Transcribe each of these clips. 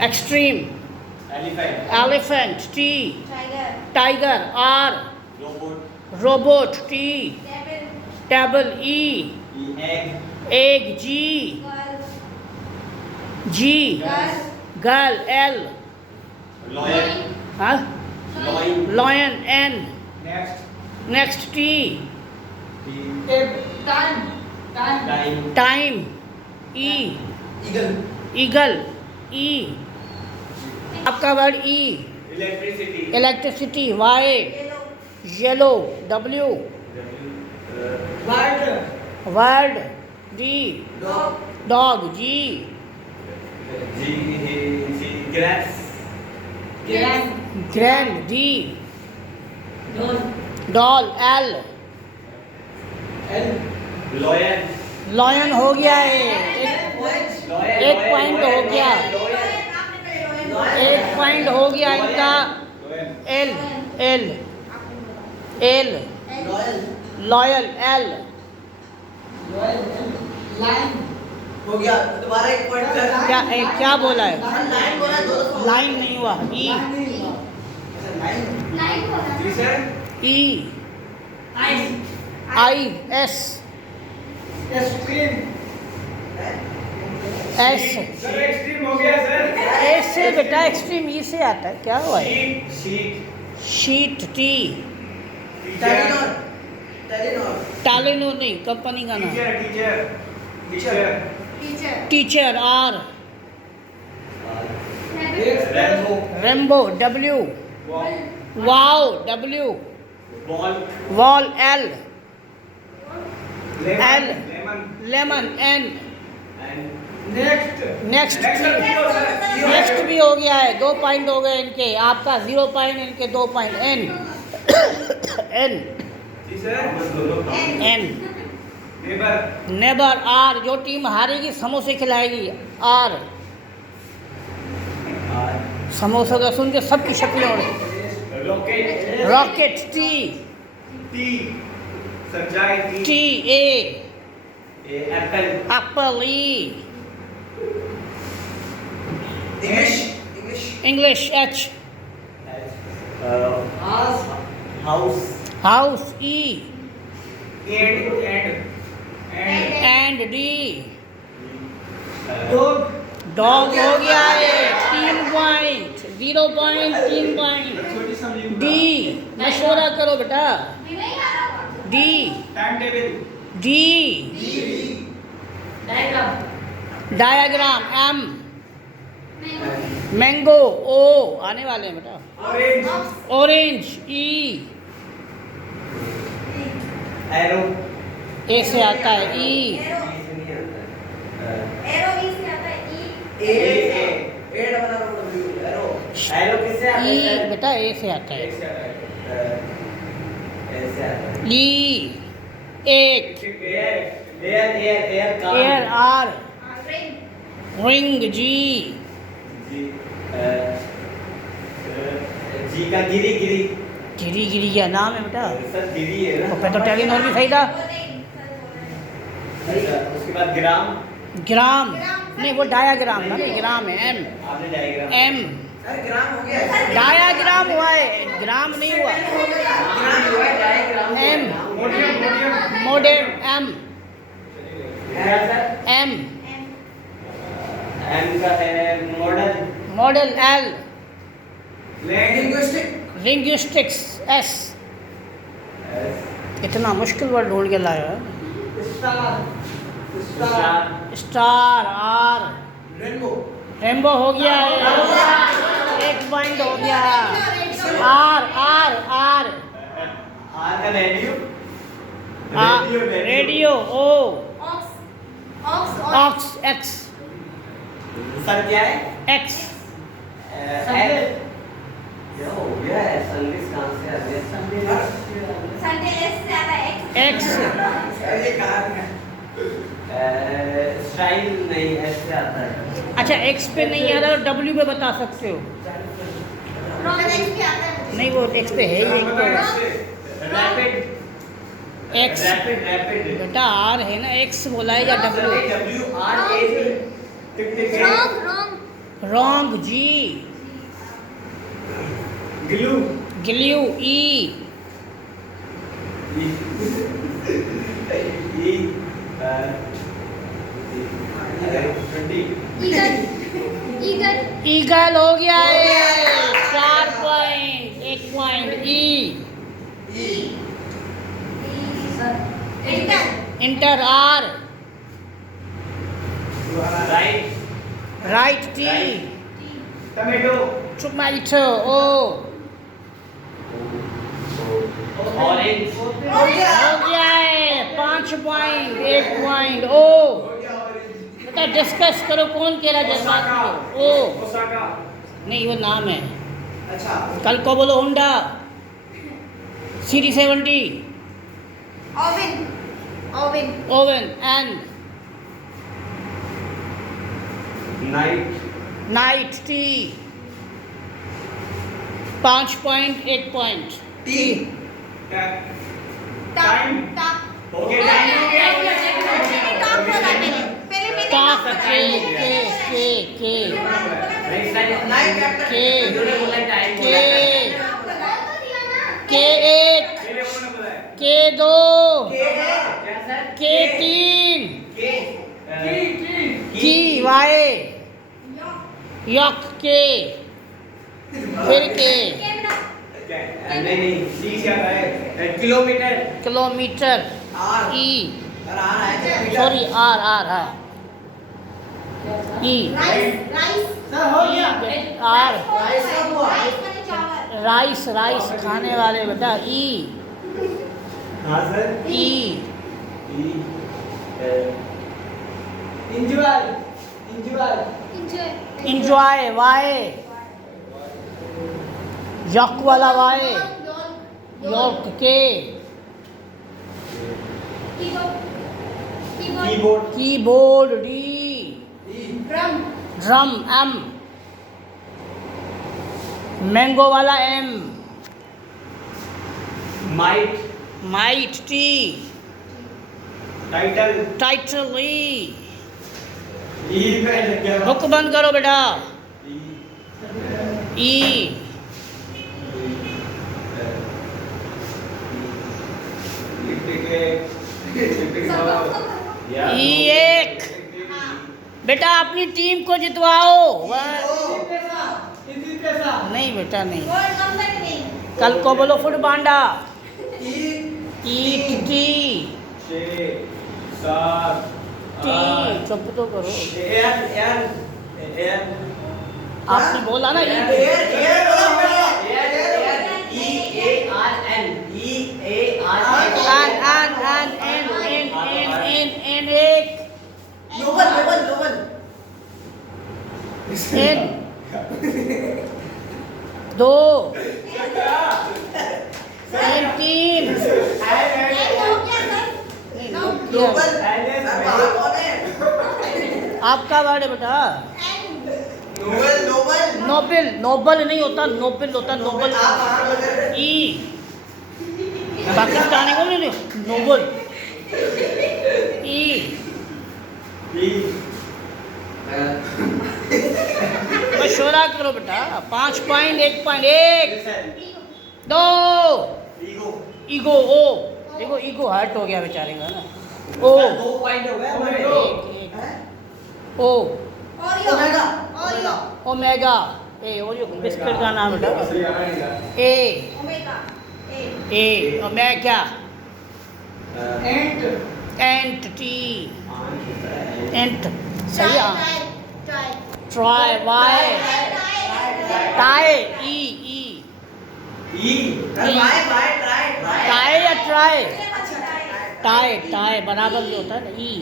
extreme, elephant, T, tiger, R, robot, T, table, E, egg, G, girl, L, huh? Lion, N, next, T, time, E, eagle, E, आपका word E, electricity, Y, yellow, W, word, D, dog, G, grand, D, doll, L, lion हो गया है, एक point हो गया, एक point हो गया इनका। L, लॉयल, L, हो गया दोबारा एक पॉइंट क्या बोला है? लाइन बोला दो लाइन नहीं हुआ, E, I, S, एक्सट्रीम हो गया सर। S से बेटा एक्सट्रीम E से आता है, क्या हुआ है? शीट, T, टालिनो नहीं, कंपनी का नाम। Teacher, R, rainbow, W, wow, W, wall, L, lemon, N, next भी हो गया है, 2 पॉइंट हो गए इनके, आपका 0 पॉइंट, इनके 2 पॉइंट। N, नेबर, R, जो टीम हारेगी समोसे खिलाएगी, R, समोसों का सुन के सबकी शक्लें हो रही। Rocket, T, A, Apple, E, English, H, house, E, and D, dog हो गया है, 3 पॉइंट, 0 पॉइंट, 3 पॉइंट। D, मशवरा करो बेटा, D, diagram, M, mango, O, आने वाले हैं बेटा, ऑरेंज, E, A से आता है, E, बेटा A से आता है, E, एक, एयर, R, रिंग, G, गिरी क्या नाम है बेटा? तो टेलीनॉर भी सही था। उसके बाद ग्राम नहीं, वो डायाग्राम था ना, ग्राम है, M, डायाग्राम हुआ है, ग्राम नहीं हुआ। M, modem, M, model, L, linguistics, S, इतना मुश्किल वर्ड ढूंढ के लाया। स्टार, R, रेनबो हो गया है, 1 पॉइंट हो गया। R, radio, O, ox, X, sir क्या है? X, X, स्टाइल नहीं ऐसे आता है। अच्छा X पे नहीं आ रहा, W पे बता सकते हो। नहीं वो X पे है ही, X बेटा R है ना, X बोला है या W? Wrong G glue glue E E 20 eagle हो गया है 4 point 1 point E enter R right right T tomato tomato O orange हो गया है 5 पॉइंट 1 पॉइंट ओ बेटा डिस्कस करो कौन कह रहा जज्बात को ओ ओसाका नहीं वो नाम है अच्छा कल को बोलो Honda CD70 oven and night night T 5 point 1 point T time हो गया टाइम हो गया टाक के राइट साइड नाइट कैप्टन के इन्होंने बोला टाइम के के 1 मेरे को ने बोला है के 2 के है क्या सर के 3 के की वाई यक के फिर के नहीं सी से आता है किलोमीटर किलोमीटर आर ई और आ रहा है सॉरी आर आर है ई सर हो गया आर राइस कब हुआ राइस राइस खाने वाले बेटा ई हाँ sir E enjoy enjoy Y yak वाला Y yak K keyboard keyboard D drum M mango वाला M might might T title title E E पे लग गया बुक बंद करो बेटा ई ई एक बेटा अपनी टीम को जितवाओ नहीं बेटा नहीं कल को बोलो फुट बांडा ईट टी टी चुप तो करो आपने बोला ना एयर एयर एन एक noble noble noble N 2 N 3 नोबल सर बाहर कौन है आपका वर्ड है बेटा नोबल नोबल नोबेल नोबल नहीं होता नोबेल होता नोबल आप बाहर लगे ई पाकिस्तानी को नहीं नोबल ई मशवरा करो बेटा 5 पॉइंट 1 पॉइंट 1 2 ईगो ओ देखो ईगो हर्ट हो गया बेचारे का ना ओ 2 पॉइंट हो गए एक O omega omega A Oreo biscuit का नाम बेटा ए ए ओमेगा एंट टी एंट सही है try Y tie E E by by try try tie या ट्राई टाई टाई बराबर जो होता है ना ई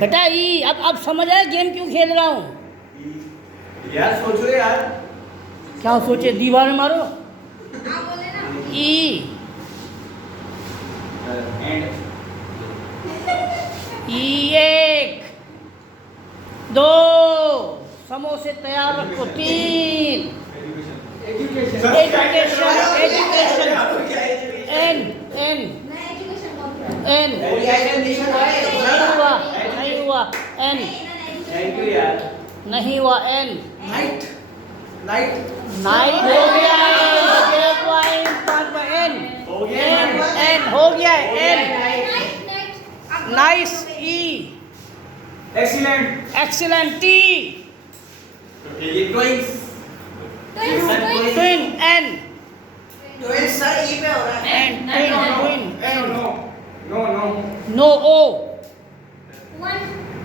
बेटा ई अब समझ आया गेम क्यों खेल रहा हूँ यार सोचो यार क्या सोचे दीवार में मारो ई ई 1 2 समोसे तैयार रखो 3 education education N N N नहीं हुआ नहीं हुआ एन, थैंक यू यार। नहीं हुआ एन। नाइट नाइट नाइट हो गया है, 6 पॉइंट 5 पॉइंट एन, हो गया एन एन हो गया है N. Nice E, excellent. Excellent T, ये twice. Twin N, twelfth sir E पे हो रहा है N twin twin N. No no no. No O,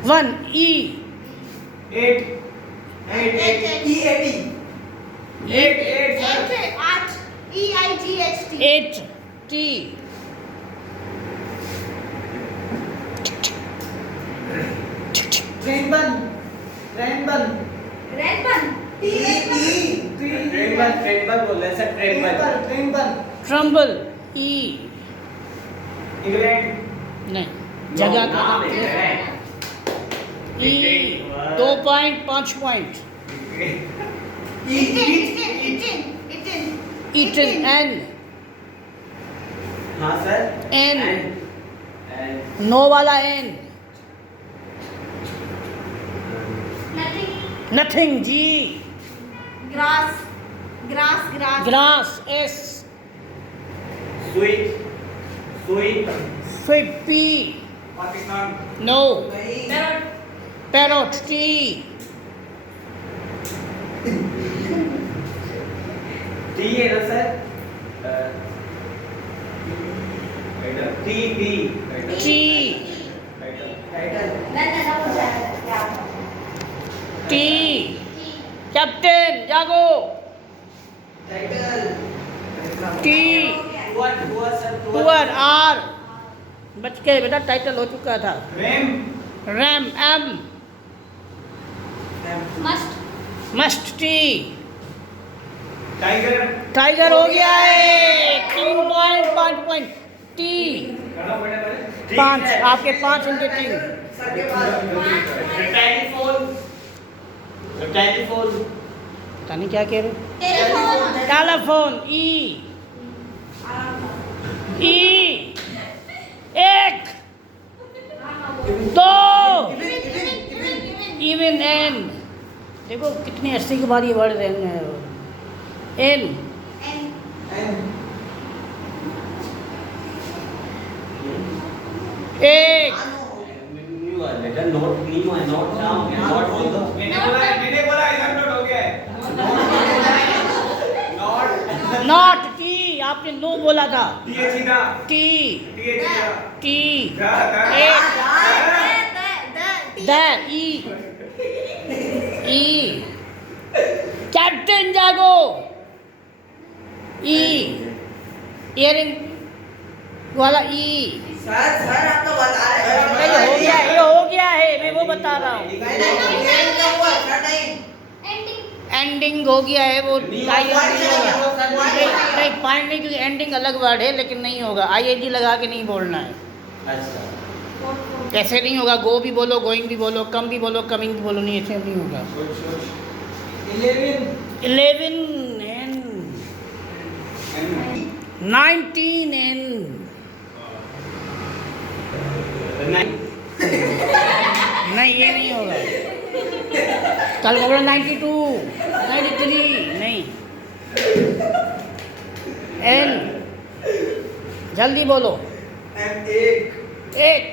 1 E, 8 8 E 80 8 8 T, train बन ट्रेन पर बोल रहे सर। ट्रेन पर ट्रम्बल ई, इंग्लैंड। नहीं जगह का नाम है E. 2 point 5 point. Eton N, हाँ सर। एन एंड नो वाला N, nothing G, grass S, sweet sweet sweet P, Pakistan. No, नहीं पैरोट टी, टी है ना sir. T T T title T, captain जागो, टाइटल टी, हुआ sir. Tour R, बच गए बेटा, टाइटल हो चुका था। Ram ram M, must T, tiger. Tiger हो गया है। 3 पॉइंट 5 पॉइंट टी, 5 आपके 5 उनके 3। सर के पास टेलीफोन टेलीफोन पता नहीं क्या कह रहे हो। Telephone E, E 1 2, even an, देखो कितनी अस्सी के बाद ये वर्ड एन है। एन एक, लेटर नोट नहीं हुआ। नोट नाम नोट बोल दो। मैंने बोला इधर नोट हो गया है। नोट नॉट टी, आपने नो बोला था। टी सीधा टी टी सीधा टी, दा एक द ई, कैप्टन जागो ई, इयरिंग वाला ई। सर आप तो बता रहे ये हो गया, ये हो गया है, मैं वो बता रहा हूँ। एंडिंग हो गया है वो, टाइगर नहीं होगा। नहीं पॉइंट नहीं, क्योंकि एंडिंग अलग वर्ड है, लेकिन नहीं होगा। ING लगा के नहीं बोलना है। अच्छा ऐसे नहीं होगा, गो भी बोलो, गोइंग भी बोलो, कम भी बोलो, कमिंग भी बोलो, नहीं ऐसे नहीं होगा। 11 एन, 19 एन, नहीं ये नहीं होगा। कल बोलो 92 93, नहीं एन, जल्दी बोलो। एक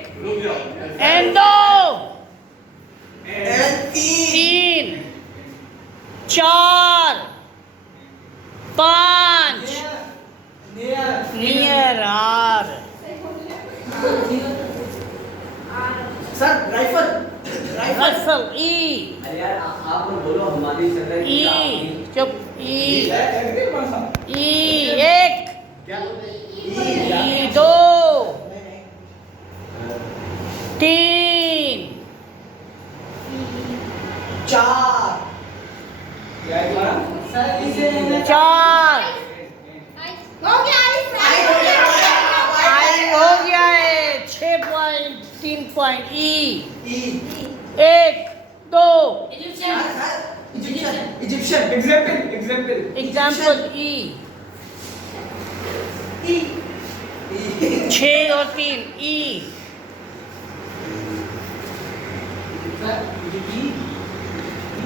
N 2 3 4 5 near R, sir rifle rifle E, अरे यार आप बोलो हमारी जगह ई चुप, ई 1 ई 2 3 चार 4 आई हो गया है। 6 point 3 point E 1 2 Egyptian example E 6 और 3 ई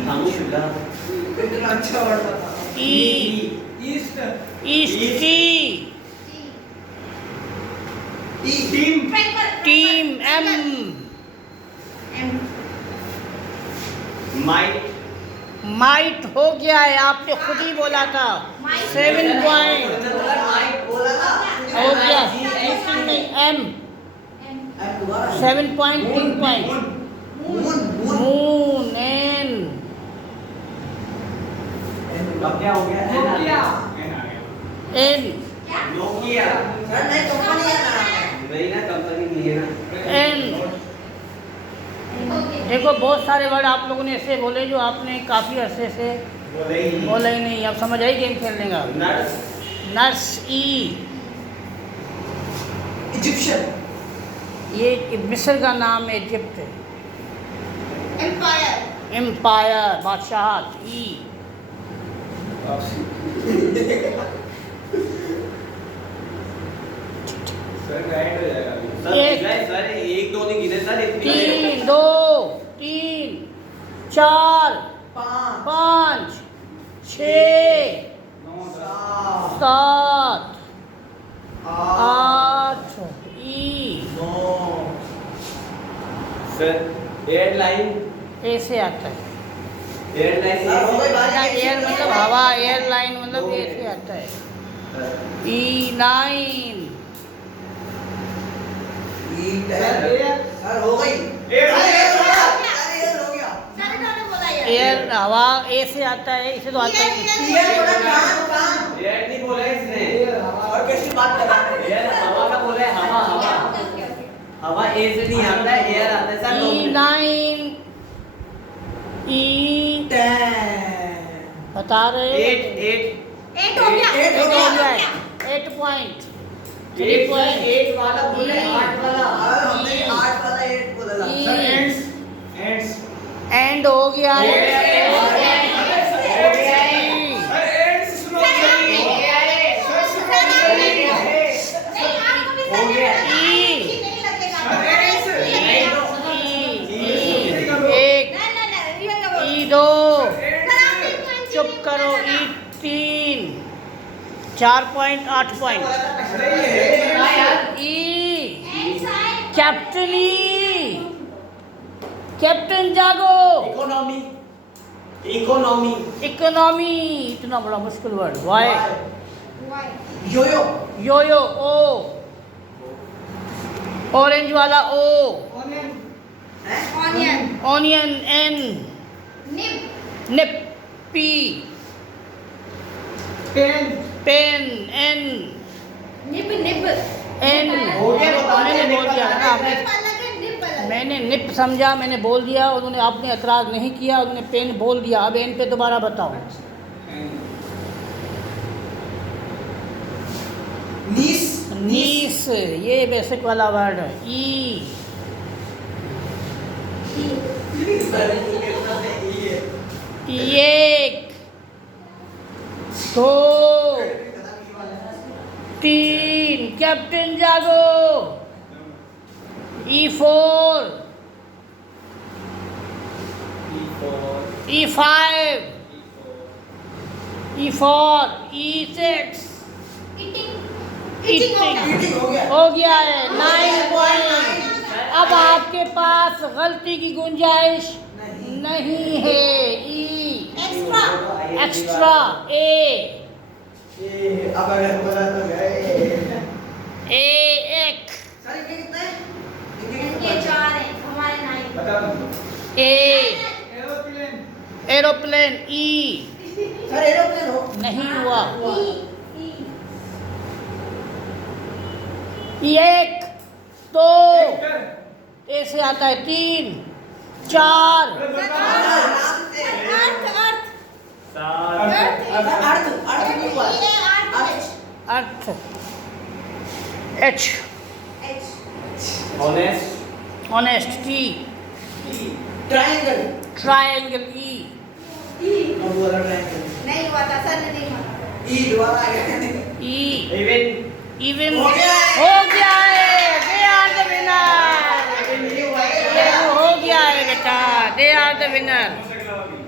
खामोशिला इतना अच्छा वर्ड था। ई ईस्ट ईस्ट की team team M might might हो गया है, आपने खुद ही बोला था। 7 पॉइंट बोला था हो गया। M 7 point 3 point moon moon N अब क्या हो गया? एन नोकिया सर नहीं कंपनी है ना। नहीं ना, कंपनी नहीं है ना। एन देखो बहुत सारे वर्ड आप लोगों ने ऐसे बोले जो आपने काफ़ी अरसे से बोला ही नहीं। अब समझ आई गेम खेलने का। नर्स नर्स ई इजिप्शियन ये मिस्र का नाम है, इजिप्ट है। एम्पायर बादशाहत ई एक। सर एक दो नहीं गिने सर, इतनी 3 2 3 4 5 6 7 8 ई सर एयरलाइन ए से आता है। एयरलाइन एयर मतलब हवा, एयरलाइन मतलब ए से आता है। ई 9 सर हो गई एयर हो गया एयर हवा ए से आता है, इसे तो आता ही नहीं। एयर नहीं बोला इसने, और कैसी बात कर रहा है? एयर हवा का बोला है। हवा हवा हवा ए से नहीं आता है, एयर आता है सर। ई 9 ई 10 बता रहे 8 8 हो गया है। 8 पॉइंट 3 पॉइंट 8 वाला बोले, 8 वाला। हमने 8 वाला 8 बोला था। एंड हो गया है। दो चुप करो। ई 3 4 पॉइंट 8 पॉइंट ई कैप्टन ई कैप्टन जागो। इकोनॉमी इकोनॉमी इकोनॉमी इतना बड़ा मुश्किल वर्ड। वाई योयो यो यो ओ ऑरेंज वाला ओ ऑनियन एन निप पी पेन एन एन मैंने बोल दिया ना, मैंने निप समझा, मैंने बोल दिया। उन्होंने आपने एतराज़ नहीं किया, उन्होंने पेन बोल दिया। अब एन पे दोबारा बताओ। नीस ये बेसिक वाला वर्ड है। ई एक 2 3 कैप्टन जागो। E4 E5 E4 E6 हो गया है। 9 पॉइंट। अब आपके पास गलती की गुंजाइश नहीं है। ई एक्स्ट्रा ए अब अगर बोला तो गए ए एक सर ये कितना है? ए एरोप्लेन ई सर एरोप्लेन हो नहीं हुआ। एक 2 ए से आता है 3 4 earth H honest T triangle triangle E अब बोला ट्रायंगल नहीं हुआ था सर ने नहीं हुआ। ई दोबारा आ गया ई इवन इवन हो गया है। हो गया है। They are the winner। ये हो गया है बेटा। They are the winner. हो सकता है अभी